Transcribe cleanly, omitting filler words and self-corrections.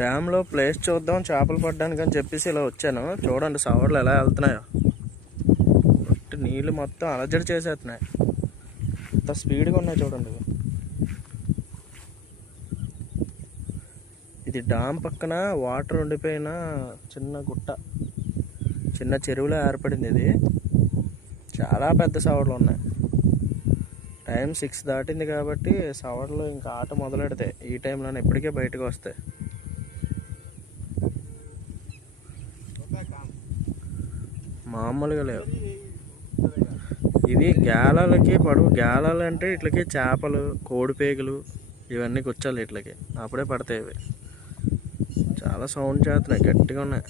డ్యామ్లో place చూద్దాం చేపలు పడ్డానికి అని చెప్పేసి ఇలా వచ్చాను. చూడండి సవర్లు ఎలా వెళ్తున్నాయో. నీళ్ళు మొత్తం అలజడి చేసేస్తున్నాయి. ఎంత స్పీడ్గా ఉన్నాయి చూడండి. ఇది డ్యామ్ పక్కన వాటర్ ఉండిపోయిన చిన్న గుట్ట, చిన్న చెరువులో ఏర్పడింది. ఇది చాలా పెద్ద సవర్లు ఉన్నాయి. టైం 6 దాటింది కాబట్టి సవర్లు ఇంకా ఆట మొదలెడతాయి. ఈ టైంలోనే ఇప్పటికే బయటకు వస్తాయి. మామూలుగా లేవు. ఇవి గేలాలకి పడువు. గేలాలు అంటే ఇట్లకి చేపలు, కోడిపేగులు ఇవన్నీ కూర్చోాలి ఇట్లకి, అప్పుడే పడతాయి. ఇవి చాలా సౌండ్ చేస్తున్నాయి, గట్టిగా ఉన్నాయి.